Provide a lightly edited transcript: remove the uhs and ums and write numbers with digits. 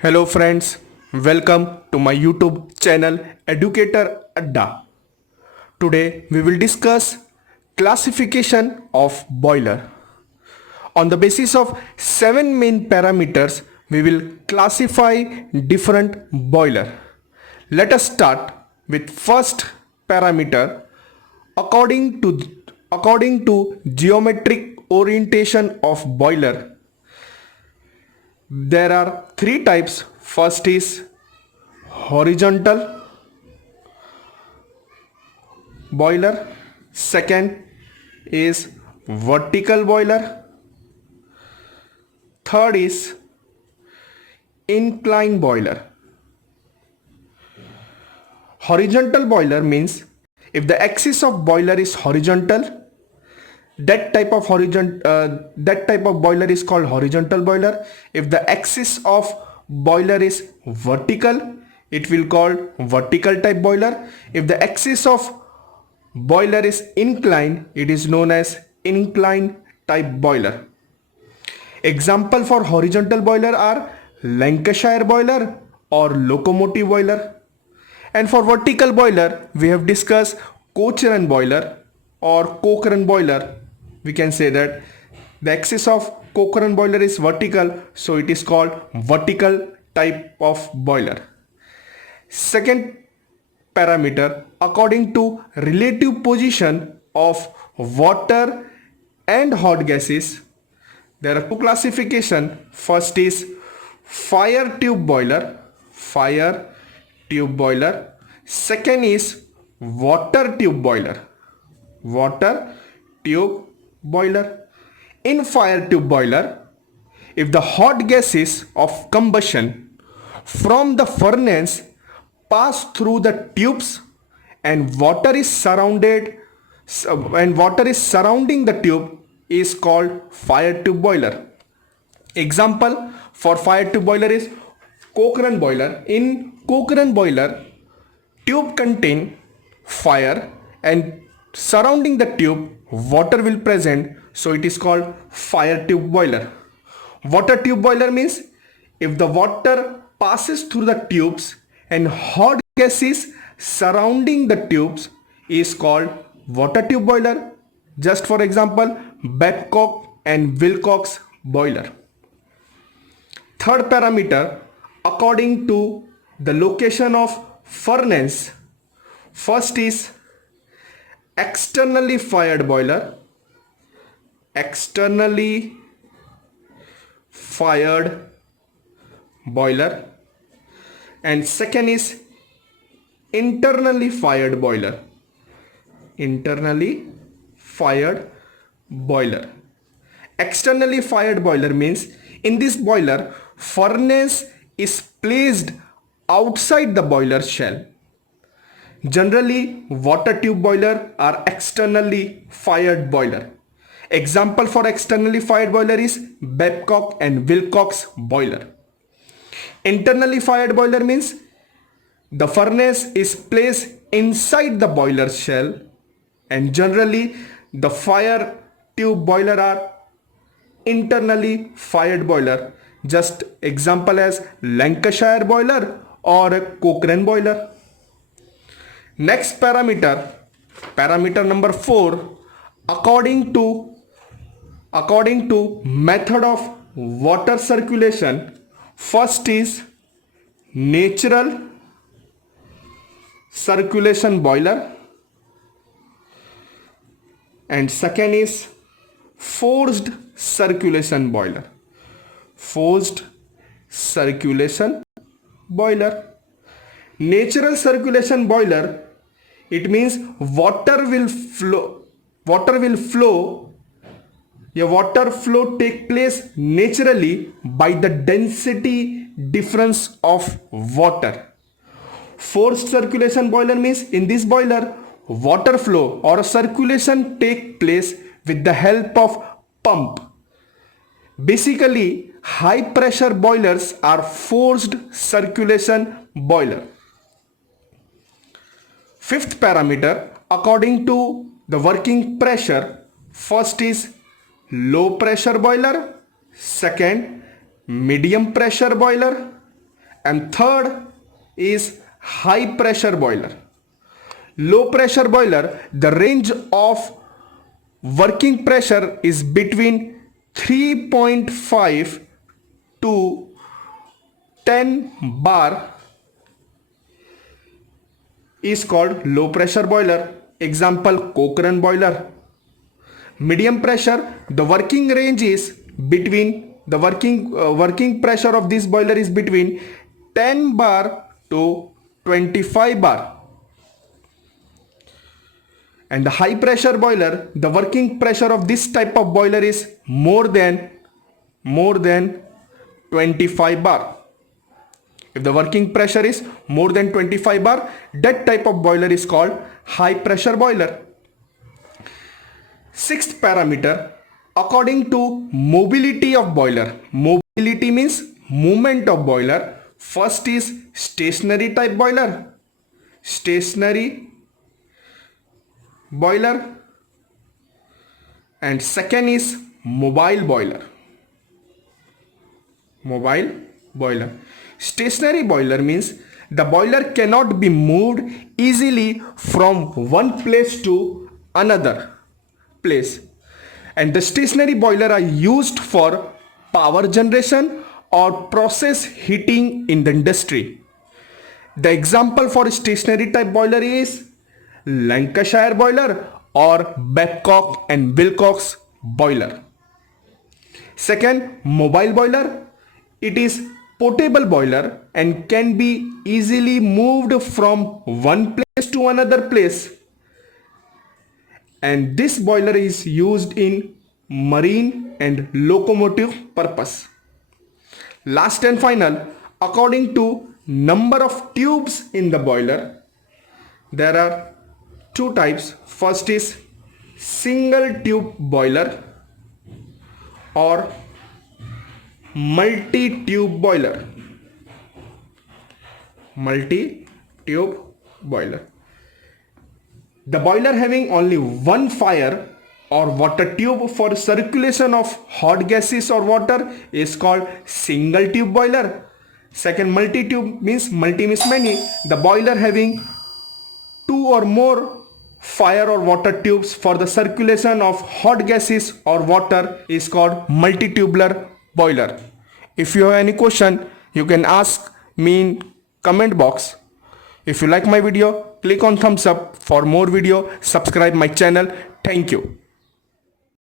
Hello friends, welcome to my YouTube channel Educator Adda. Today we will discuss classification of boiler. On the basis of 7 main parameters, we will classify different boiler. Let us start with first parameter according to geometric orientation of boiler. There are three types. First is horizontal boiler, second is vertical boiler, third is inclined boiler. Horizontal boiler means if the axis of boiler is horizontal, that type of boiler is called horizontal boiler. If the axis of boiler is vertical, it will called vertical type boiler. If the axis of boiler is inclined, it is known as inclined type boiler. Example for horizontal boiler are Lancashire boiler or locomotive boiler. And for vertical boiler, we have discussed Cochrane boiler or Cochrane boiler. We can say that the axis of Cochrane boiler is vertical, so it is called vertical type of boiler. Second parameter, according to relative position of water and hot gases, there are two classification. First is fire tube boiler. Second is water tube boiler. In fire tube boiler, if the hot gases of combustion from the furnace pass through the tubes and water is surrounding the tube is called fire tube boiler. Example for fire tube boiler is Cochrane boiler. In Cochrane boiler, tube contain fire and surrounding the tube water will present, so it is called fire tube boiler. Water tube boiler means if the water passes through the tubes and hot gases surrounding the tubes is called water tube boiler. Just for example, Babcock and Wilcox boiler. Third parameter, according to the location of furnace, first is externally fired boiler. And second is internally fired boiler. Externally fired boiler means in this boiler, furnace is placed outside the boiler shell. Generally, water tube boiler are externally fired boiler. Example for externally fired boiler is Babcock and Wilcox boiler. Internally fired boiler means the furnace is placed inside the boiler shell, and generally the fire tube boiler are internally fired boiler. Just example as Lancashire boiler or Cochrane boiler. Next parameter number 4, according to method of water circulation, first is natural circulation boiler and second is forced circulation boiler. Natural circulation boiler, it means water flow take place naturally by the density difference of water. Forced circulation boiler means in this boiler, water flow or circulation take place with the help of pump. Basically, high pressure boilers are forced circulation boiler. Fifth parameter, according to the working pressure, first is low pressure boiler, second medium pressure boiler, And third is high pressure boiler. Low pressure boiler, the range of working pressure is between 3.5 to 10 bar is called low pressure boiler. Example, Cochrane boiler. Medium pressure, the working range is between the working pressure of this boiler is between 10 bar to 25 bar. And the high pressure boiler, the working pressure of this type of boiler is more than 25 bar. If the working pressure is more than 25 bar, that type of boiler is called high pressure boiler. Sixth parameter, according to mobility of boiler. Mobility means movement of boiler. First is stationary type boiler. Stationary boiler. And second is mobile boiler. Mobile boiler. Stationary boiler means the boiler cannot be moved easily from one place to another place. And the stationary boiler are used for power generation or process heating in the industry. The example for stationary type boiler is Lancashire boiler or Babcock and Wilcox boiler. Second, mobile boiler. It is portable boiler and can be easily moved from one place to another place. And this boiler is used in marine and locomotive purpose. Last and final, according to number of tubes in the boiler, there are two types. First is single tube boiler or multi-tube boiler. Multi-tube boiler. The boiler having only one fire or water tube for circulation of hot gases or water is called single tube boiler. Second, multi-tube means multi means many. The boiler having two or more fire or water tubes for the circulation of hot gases or water is called multi-tubular boiler. If you have any question, you can ask me in comment box. If you like my video, click on thumbs up. For more video, subscribe my channel. Thank you.